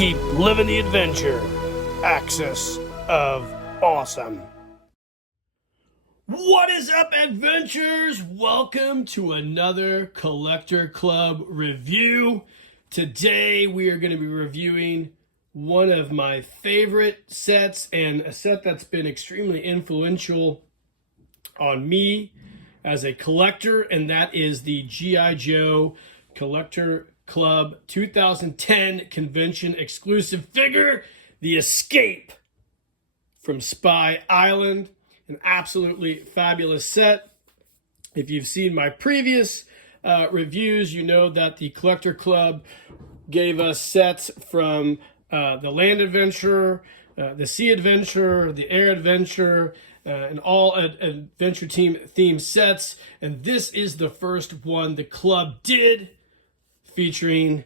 Keep living the adventure. Axis of Awesome. What is up, adventurers? Welcome to another Collector Club review. Today we are going to be reviewing one of my favorite sets and a set that's been extremely influential on me as a collector, and that is the G.I. Joe Collector Club 2010 convention exclusive figure, the Escape from Spy Island. An absolutely fabulous set. If you've seen my previous reviews, you know that the Collector Club gave us sets from the Land Adventure, the Sea Adventure, the Air Adventure, and all Adventure Team themed sets. And this is the first one the club did, featuring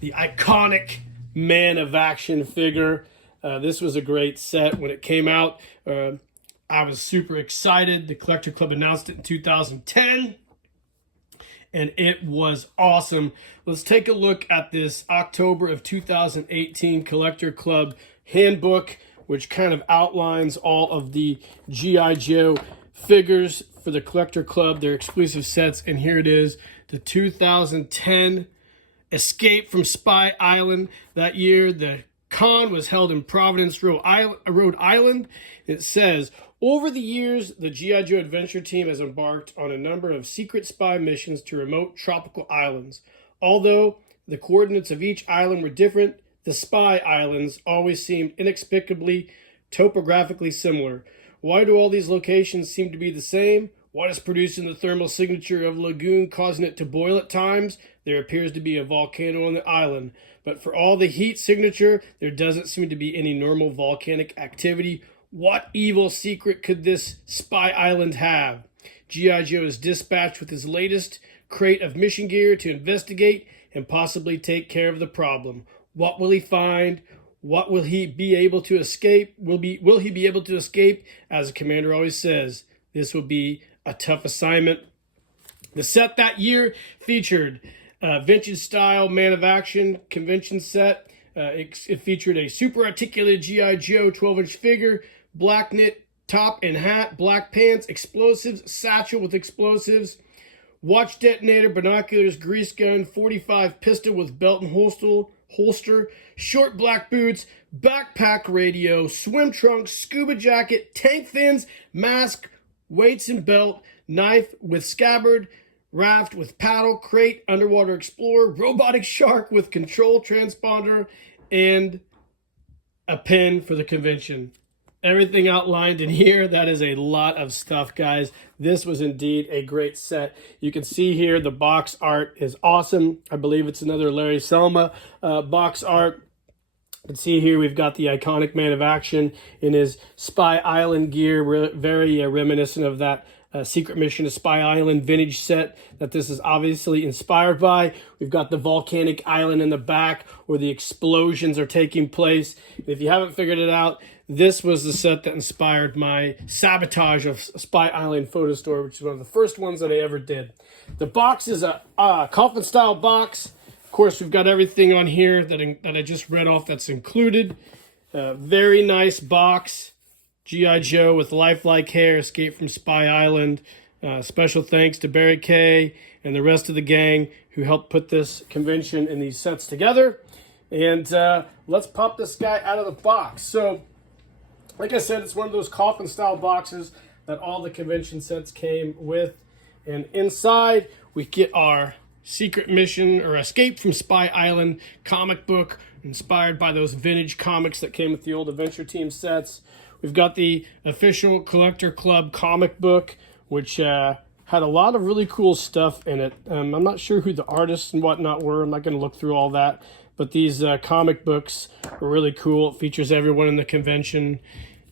the iconic Man of Action figure. This was a great set when it came out. I was super excited. The Collector Club announced it in 2010, and it was awesome. Let's take a look at this October of 2018 Collector Club handbook, which kind of outlines all of the G.I. Joe figures for the Collector Club, their exclusive sets. And here it is, the 2010 Escape from Spy Island. That year, the con was held in Providence, Rhode Island. It says, over the years, the G.I. Joe Adventure Team has embarked on a number of secret spy missions to remote tropical islands. Although the coordinates of each island were different, the spy islands always seemed inexplicably topographically similar. Why do all these locations seem to be the same? What is producing the thermal signature of a lagoon, causing it to boil at times? There appears to be a volcano on the island. But for all the heat signature, there doesn't seem to be any normal volcanic activity. What evil secret could this spy island have? G.I. Joe is dispatched with his latest crate of mission gear to investigate and possibly take care of the problem. What will he find? What will he be able to escape? Will he be able to escape? As the commander always says, this will be a tough assignment. The set that year featured vintage-style Man of Action convention set. It featured a super articulated G.I. Joe 12-inch figure, black knit top and hat, black pants, explosives, satchel with explosives, watch detonator, binoculars, grease gun, 45 pistol with belt and holster, short black boots, backpack radio, swim trunks, scuba jacket, tank fins, mask, weights and belt, knife with scabbard, raft with paddle, crate, underwater explorer, robotic shark with control transponder, and a pen for the convention. Everything outlined in here. That is a lot of stuff, guys. This was indeed a great set. You can see here the box art is awesome. I believe it's another Larry Selma box art. You can see here we've got the iconic Man of Action in his Spy Island gear, very reminiscent of that Secret Mission to Spy Island vintage set that this is obviously inspired by. We've got the volcanic island in the back where the explosions are taking place. If you haven't figured it out, this was the set that inspired my sabotage of Spy Island photo store, which is one of the first ones that I ever did. The box is a coffin style box. Of course, we've got everything on here that I just read off that's included. Very nice box. G.I. Joe with lifelike hair, Escape from Spy Island. Special thanks to Barry Kay and the rest of the gang who helped put this convention and these sets together. And let's pop this guy out of the box. So, like I said, it's one of those coffin-style boxes that all the convention sets came with. And inside, we get our Secret Mission or Escape from Spy Island comic book, inspired by those vintage comics that came with the old Adventure Team sets. We've got the official Collector Club comic book, which had a lot of really cool stuff in it. I'm not sure who the artists and whatnot were. I'm not going to look through all that. But these comic books are really cool. It features everyone in the convention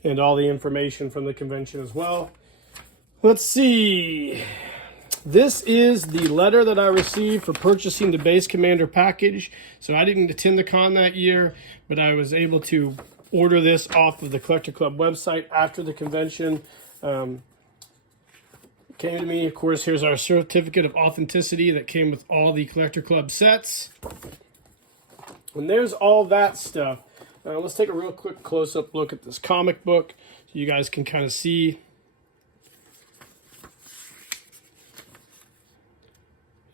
and all the information from the convention as well. Let's see. This is the letter that I received for purchasing the Base Commander package. So I didn't attend the con that year, but I was able to order this off of the Collector Club website after the convention. Came to me, of course, here's our certificate of authenticity that came with all the Collector Club sets. And there's all that stuff. Let's take a real quick close-up look at this comic book so you guys can kind of see.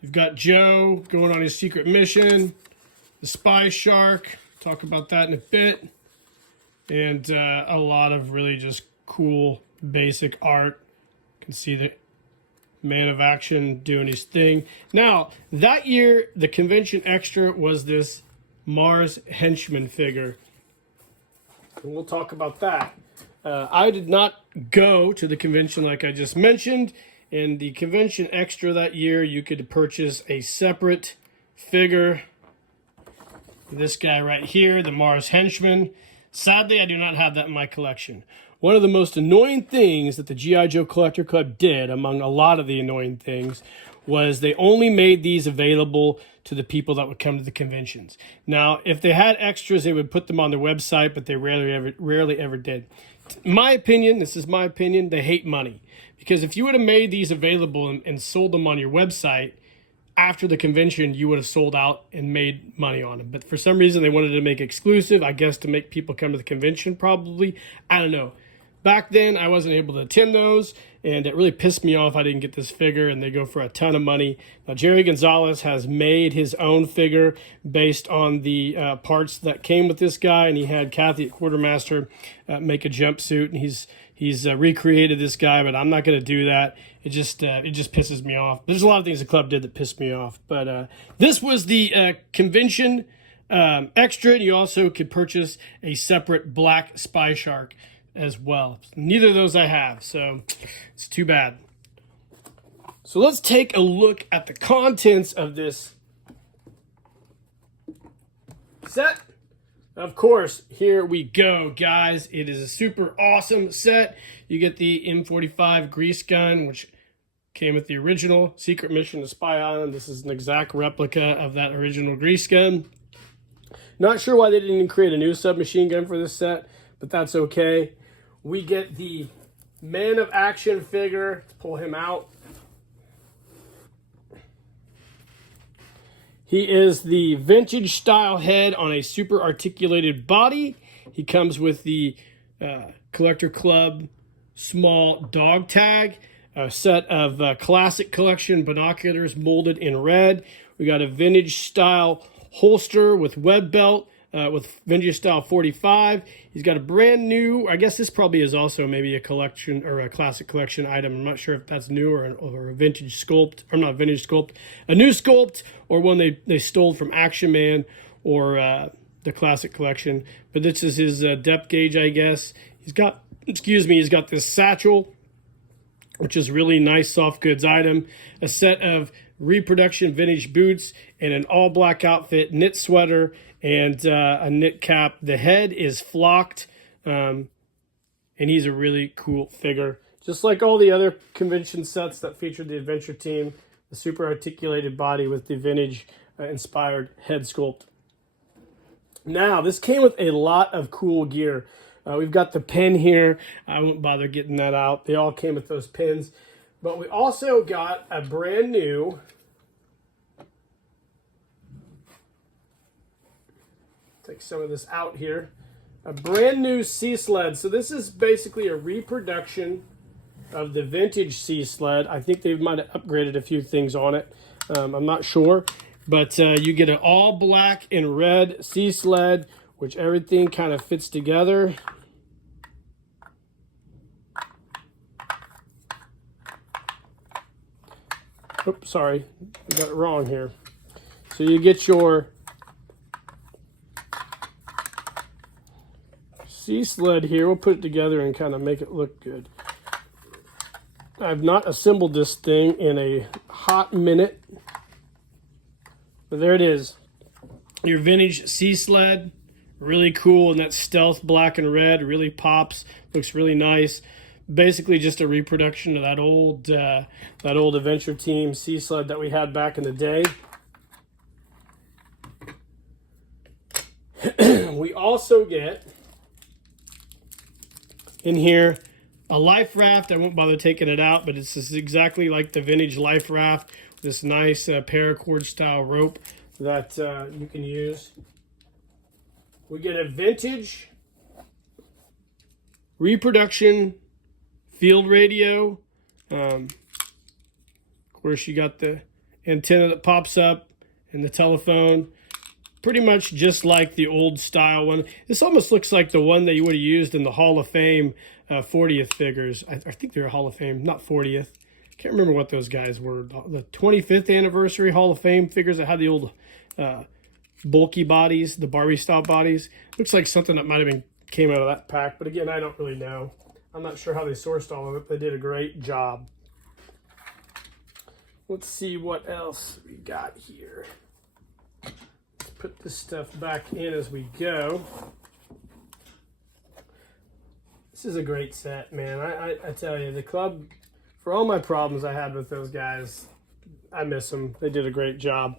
You've got Joe going on his secret mission, the spy shark, talk about that in a bit, and a lot of really just cool basic art. You can see the man of action doing his thing. Now, that year, the convention extra was this Mars henchman figure. And we'll talk about that. I did not go to the convention like I just mentioned. In the convention extra that year, you could purchase a separate figure. This guy right here, the Mars henchman. Sadly, I do not have that in my collection. One of the most annoying things that the G.I. Joe Collector Club did, among a lot of the annoying things, was they only made these available to the people that would come to the conventions. Now, if they had extras, they would put them on their website, but they rarely ever did. My opinion, this is my opinion, they hate money. Because if you would have made these available and sold them on your website, after the convention, you would have sold out and made money on them. But for some reason, they wanted to make exclusive, I guess to make people come to the convention probably. I don't know. Back then, I wasn't able to attend those, and it really pissed me off I didn't get this figure, and they go for a ton of money. Now, Jerry Gonzalez has made his own figure based on the parts that came with this guy, and he had Kathy at Quartermaster make a jumpsuit, and he's recreated this guy, but I'm not going to do that. It just pisses me off. There's a lot of things the club did that pissed me off, but this was the convention extra, and you also could purchase a separate black spy shark as well. Neither of those I have, so it's too bad. So let's take a look at the contents of this set. Of course, here we go, guys. It is a super awesome set. You get the M45 grease gun, which came with the original Secret Mission to Spy Island. This is an exact replica of that original grease gun. Not sure why they didn't create a new submachine gun for this set, but that's okay. We get the man of action figure. Let's pull him out. He is the vintage style head on a super articulated body. He comes with the Collector Club small dog tag, a set of classic collection binoculars molded in red. We got a vintage style holster with web belt with vintage style 45. He's got a brand new, I guess this probably is also maybe a collection or a classic collection item. I'm not sure if that's new or a vintage sculpt, or not vintage sculpt, a new sculpt, or one they stole from Action Man or the classic collection. But this is his depth gauge, I guess. He's got, he's got this satchel, which is really nice soft goods item, a set of reproduction vintage boots, and an all black outfit, knit sweater, and a knit cap. The head is flocked, and he's a really cool figure. Just like all the other convention sets that featured the adventure team, the super articulated body with the vintage inspired head sculpt. Now, this came with a lot of cool gear. We've got the pin here. I won't bother getting that out. They all came with those pins. But we also got a brand new take some of this out here. A brand new sea sled. So this is basically a reproduction of the vintage sea sled. I think they might have upgraded a few things on it. I'm not sure. But you get an all black and red sea sled, which everything kind of fits together. Oops, sorry. I got it wrong here. So you get your sea sled here. We'll put it together and kind of make it look good. I've not assembled this thing in a hot minute. But there it is. Your vintage sea sled. Really cool, and that stealth black and red really pops. Looks really nice. Basically just a reproduction of that old adventure team sea sled that we had back in the day. We also get in here a life raft. I won't bother taking it out, but it's just exactly like the vintage life raft. This nice paracord style rope that you can use. We get a vintage reproduction field radio. Of course, you got the antenna that pops up and the telephone. Pretty much just like the old style one. This almost looks like the one that you would have used in the Hall of Fame 40th figures. I think they're Hall of Fame, not 40th. Can't remember what those guys were. The 25th anniversary Hall of Fame figures that had the old bulky bodies, the Barbie style bodies. Looks like something that might have been came out of that pack, but again, I don't really know. I'm not sure how they sourced all of it. They did a great job. Let's see what else we got here. Let's put this stuff back in as we go. This is a great set, man. I tell you, the club, for all my problems I had with those guys, I miss them. They did a great job.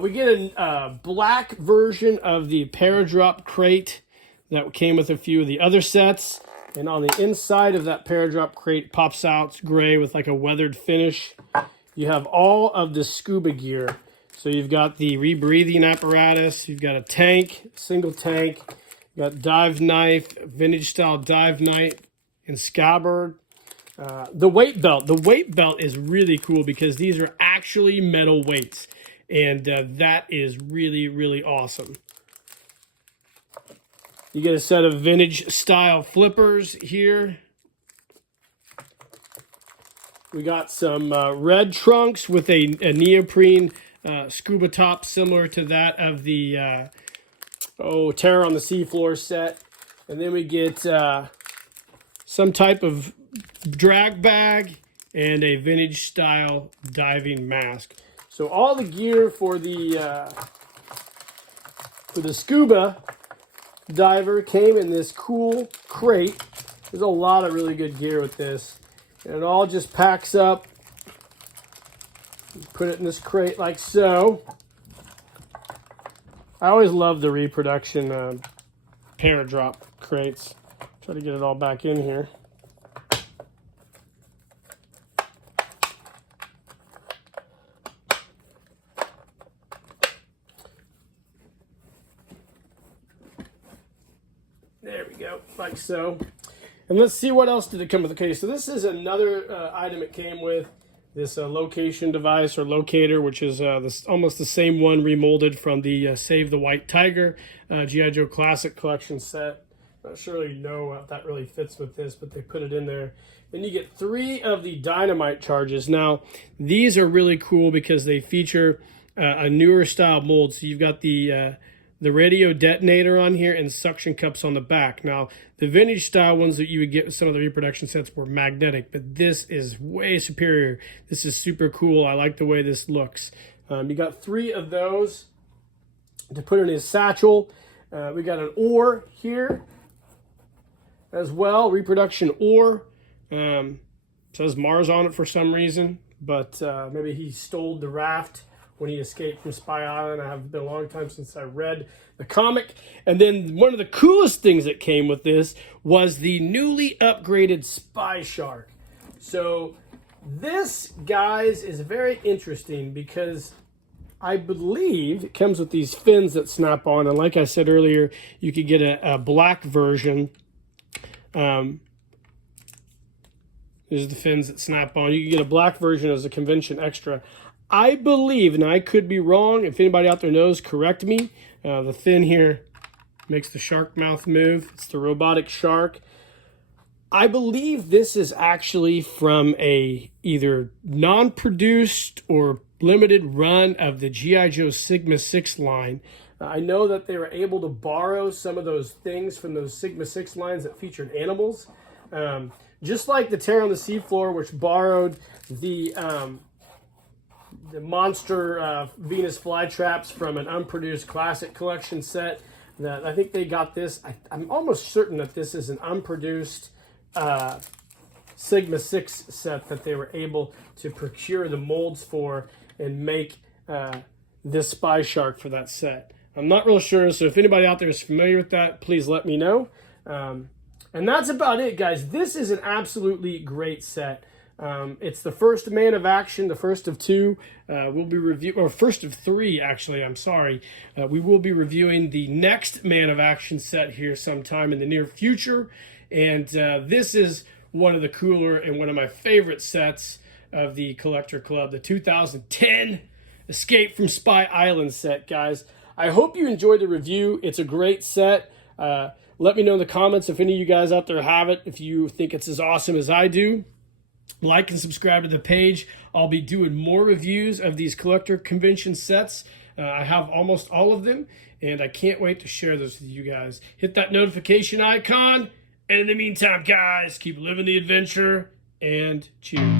We get a black version of the Paradrop crate that came with a few of the other sets. And on the inside of that Paradrop crate pops out, it's gray with like a weathered finish. You have all of the scuba gear. So you've got the rebreathing apparatus, you've got a tank, single tank, you got dive knife, vintage style dive knife and scabbard. The weight belt. The weight belt is really cool because these are actually metal weights. And that is really, really awesome. You get a set of vintage style flippers here. We got some red trunks with a neoprene scuba top similar to that of the Terror on the Seafloor set. And then we get some type of drag bag and a vintage style diving mask. So all the gear for the scuba diver came in this cool crate. There's a lot of really good gear with this. And it all just packs up. Put it in this crate like so. I always love the reproduction Paradrop crates. Try to get it all back in here. There we go, like so. And let's see what else did it come with. Okay, so this is another item it came with. This location device or locator, which is almost the same one remolded from the Save the White Tiger G.I. Joe Classic Collection set. Not sure you know if that really fits with this, but they put it in there. Then you get 3 of the dynamite charges. Now, these are really cool because they feature a newer style mold. So you've got the radio detonator on here and suction cups on the back. Now, the vintage style ones that you would get with some of the reproduction sets were magnetic, but this is way superior. This is super cool. I like the way this looks. You got 3 of those to put in his satchel. We got an oar here as well, reproduction oar. Says Mars on it for some reason, but maybe he stole the raft when he escaped from Spy Island. I have been a long time since I read the comic. And then one of the coolest things that came with this was the newly upgraded Spy Shark. So this, guys, is very interesting because I believe it comes with these fins that snap on. And like I said earlier, you could get a black version. These are the fins that snap on. You can get a black version as a convention extra. I believe, and I could be wrong, if anybody out there knows, correct me. The fin here makes the shark mouth move. It's the robotic shark. I believe this is actually from a either non-produced or limited run of the G.I. Joe Sigma 6 line. I know that they were able to borrow some of those things from those Sigma 6 lines that featured animals. Just like the Terror on the Seafloor, which borrowed the monster Venus flytraps from an unproduced classic collection set. That I think they got this. I'm almost certain that this is an unproduced Sigma 6 set that they were able to procure the molds for and make this Spy Shark for that set. I'm not real sure, so if anybody out there is familiar with that, please let me know. And that's about it, guys. This is an absolutely great set. It's the first Man of Action, the first of two. We'll be or first of three, actually. I'm sorry. We will be reviewing the next Man of Action set here sometime in the near future. And this is one of the cooler and one of my favorite sets of the Collector Club, the 2010 Escape from Spy Island set, guys. I hope you enjoyed the review. It's a great set. Let me know in the comments if any of you guys out there have it, if you think it's as awesome as I do. Like and subscribe to the page. I'll be doing more reviews of these collector convention sets. I have almost all of them, and I can't wait to share those with you guys. Hit that notification icon, and in the meantime, guys, keep living the adventure, and cheers.